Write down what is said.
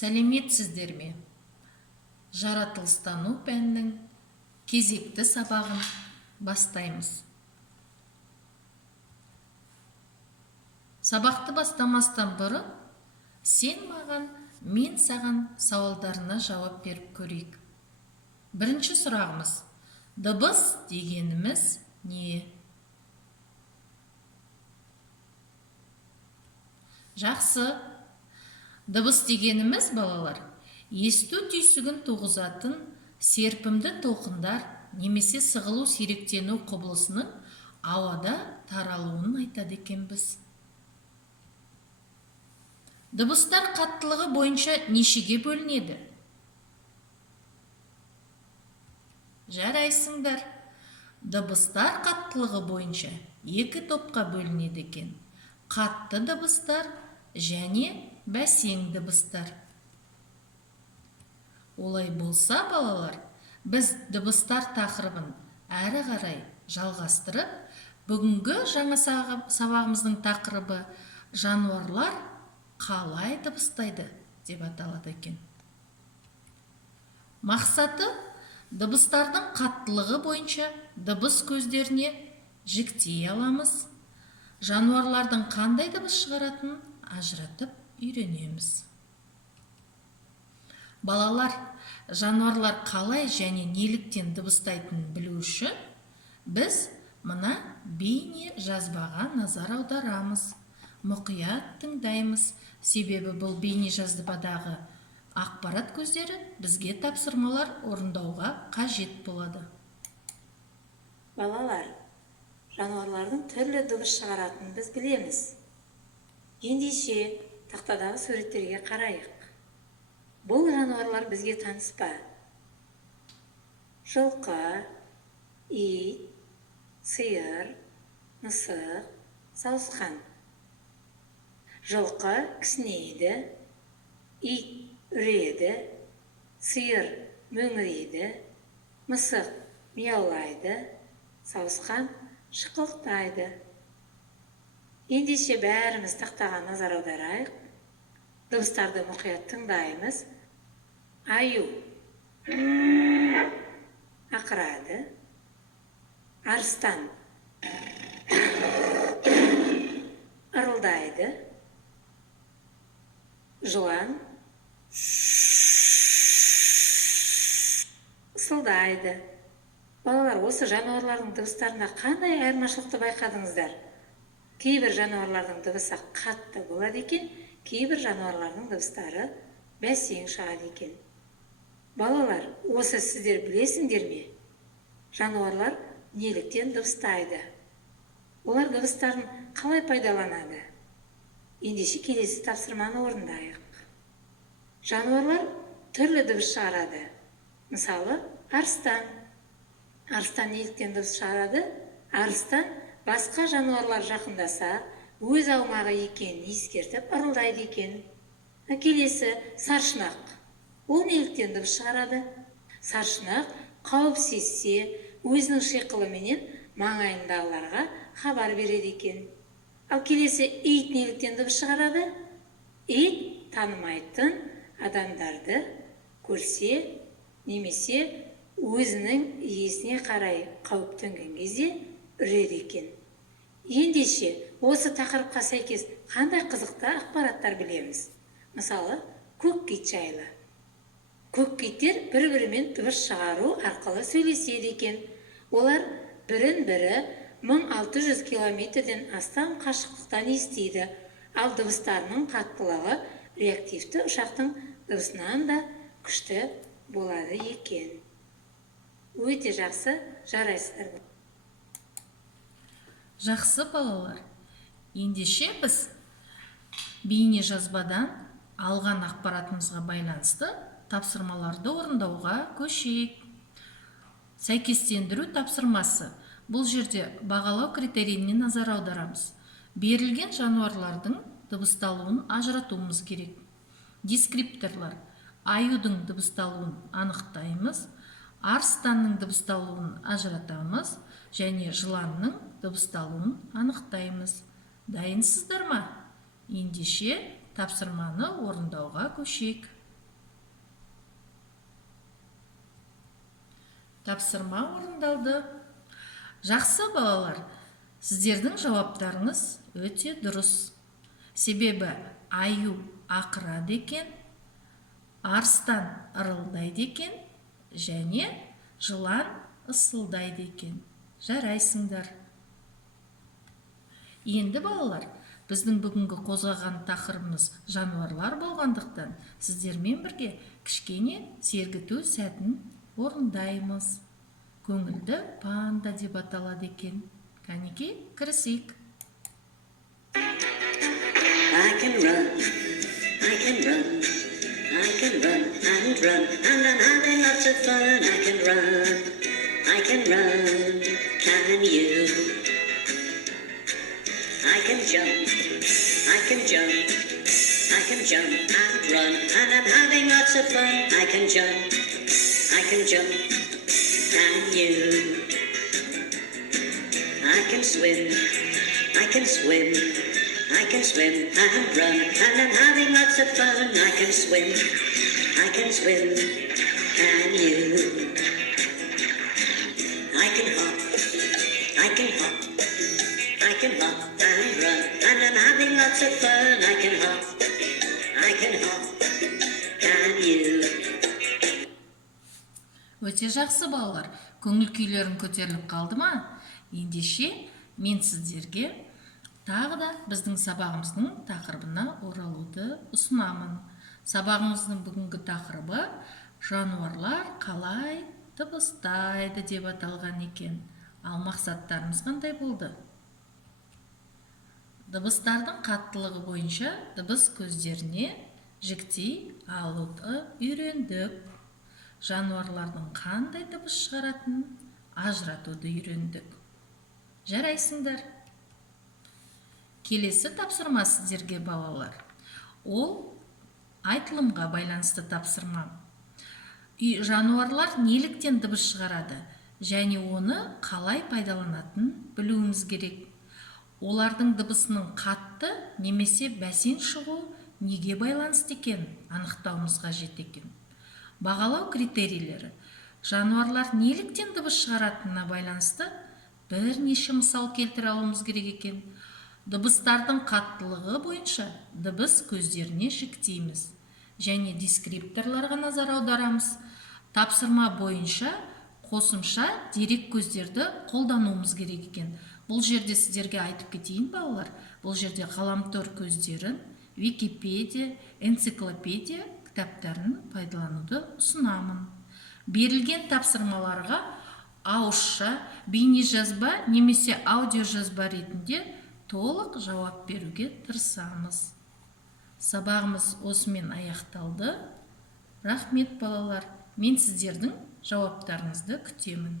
Сәлеметсіздер ме? Жаратылыстану пәнінің кезекті сабағын бастаймыз. Сабақты бастамастан бұрын сен маған, мен саған сауалдарына жауап беріп көрейік. Бірінші сұрағымыз: дыбыс дегеніміз не? Жақсы. Дыбыс дегеніміз, балалар, есту түйсігін туғызатын серпімді толқындар немесе сығылу сиректену құбылысының ауада таралуын айтады екенбіз. Дыбыстар қаттылығы бойынша нешеге бөлінеді? Жарайсыңдар. Дыбыстар қаттылығы бойынша екі топқа бөлінеді екен: қатты дыбыстар және бәсең дыбыстар. Олай болса, балалар, біз дыбыстар тақырыбын әрі қарай жалғастырып, бүгінгі жаңа сабағымыздың тақырыбы жануарлар қалай дыбыстайды деп аталады екен. Мақсаты дыбыстардың қаттылығы бойынша дыбыс көздеріне жіктей аламыз. Жануарлардың қандай дыбыс шығаратынын ажыратып үйренеміз. Балалар, жануарлар қалай және неліктен дыбыстайтынын білу үшін біз мына бейне жазбаға назар аударамыз. Мұқият тыңдаймыз, себебі бұл бейне жазбадағы ақпарат көздері бізге тапсырмалар орындауға қажет болады. Балалар, жануарлардың түрлі дыбыс шығаратынын біз білеміз. Ендеше тақтадағы суреттерге қарайық. Бұл жануарлар бізге таныс па? Жылқы, ит, сиыр, мысық, сауысқан. Жылқы кісінейді, ит үреді, сиыр мөңірейді, мысық мияулайды, сауысқан шықылықтайды. Ендеше бәріміз тақтаға назар аударайық. Дыбыстарды мұқият тыңдаймыз. Аю ақырады, арыстан ырылдайды, жылан ысылдайды. Балалар, осы жануарлардың дыбыстарында қандай айырмашылықты байқадыңыздар? Кейбір жануарлардың дыбысы қатты болады екен, кейбір жануарлардың дыбыстары бәсең шығады екен. Балалар, осы сіздер білесіңдер ме? Жануарлар неліктен дыбыстайды? Олар дыбыстарын қалай пайдаланады? Ендеше келесі тапсырманы орындайық. Жануарлар түрлі дыбыс шығарады. Мысалы, арыстан. Арыстан неліктен дыбыс шығарады? Арыстан басқа жануарлар жақындаса, өз аумағы екенін ескертіп ырылдайды екен. Келесі саршұнақ. Ол неліктен дыбыс шығарады? Саршұнақ қауіп сезсе, өзінің шиқылыменен маңайындағыларға хабар береді екен. Ал келесі ит неліктен дыбыс шығарады? Ит танымайтын адамдарды көрсе, немесе өзінің иесіне қарай қауіп төнген кезде үреді екен. Ендеше, осы тақырыпқа сәйкес қандай қызықты ақпараттар білеміз? Мысалы, көк кит жайлы. Көк киттер бір-бірімен дыбыс шығару арқылы сөйлеседі екен. Олар бірін-бірі 1600 километрден астам қашықтықтан естиді. Ал дыбыстарының қаттылығы реактивті ұшақтың дыбысынан да күшті болады екен. Өте жақсы, жарайсыздар. Жақсы, балалар. Ендеше біз бейне жазбадан алған ақпаратымызға байланысты тапсырмаларды орындауға көшейік. Сәйкестендіру тапсырмасы. Бұл жерде бағалау критерийіне назар аударамыз. Берілген жануарлардың дыбысталуын ажыратуымыз керек. Дескрипторлар: аюдың дыбысталуын анықтаймыз, арыстанның дыбысталуын ажыратамыз және жыланның дыбысталуын анықтаймыз. Дайынсыздар ма? Ендеше тапсырманы орындауға көшейік. Тапсырма орындалды. Жақсы балалар, сіздердің жауаптарыңыз өте дұрыс. Себебі аю ақырады екен, арыстан ырылдайды екен, және жылан ысылдайды екен. Жарайсыңдар. Енді балалар, біздің бүгінгі қозғаған тақырыбымыз жануарлар болғандықтан, сіздермен бірге кішкене сергіту сәтін орындаймыз. Көңілді панда деп аталады екен. Кәнеки, кірісейік. I can run, I can run, I can run and run, and I'm having lots of fun. I can run, can you? I can jump, I can jump, I can jump and run, and I'm having lots of fun. I can jump, can you? I can swim, I can swim, I can swim and run, and I'm having lots of fun. I can swim, can you? I can hop, I can hop, I can hop and run, and I'm having lots of fun. I can hop, can you? Өте жақсы балалар, көңіл күйлерің көтеріліп қалды ма? Ендеше мен сіздерге тағы да біздің сабағымыздың тақырыбына оралуды ұсынамын. Сабағымыздың бүгінгі тақырыбы жануарлар қалай дыбыстайды деп аталған екен. Ал мақсаттарымыз қандай болды? Дыбыстардың қаттылығы бойынша дыбыс көздеріне жіктей алуды үйрендік. Жануарлардың қандай дыбыс шығаратынын ажыратуды үйрендік. Жарайсыңдар. Келесі тапсырма сіздерге балалар. Ол айтылымға байланысты тапсырма. Жануарлар неліктен дыбыс шығарады және оны қалай пайдаланатын білуіміз керек. Олардың дыбысының қатты немесе бәсең шығу неге байланысты екен анықтауымыз қажет екен. Бағалау критерийлері. Жануарлар неліктен дыбыс шығаратынына байланысты бірнеше мысал келтіре алуымыз керек екен. Дыбыстардың қаттылығы бойынша дыбыс көздеріне жіктейміз және дескрипторларға назар аударамыз. Тапсырма бойынша қосымша дерек көздерді қолдануымыз керек екен. Бұл жерде сіздерге айтып кетейін балалар. Бұл жерде ғаламтор көздерін, Википедия, энциклопедия кітаптарын пайдалануды ұсынамын. Берілген тапсырмаларға ауызша, бейнежазба немесе аудиожазба ретінде толық жауап беруге тырысамыз. Сабағымыз осымен аяқталды. Рахмет балалар. Мен сіздердің жауаптарыңызды күтемін.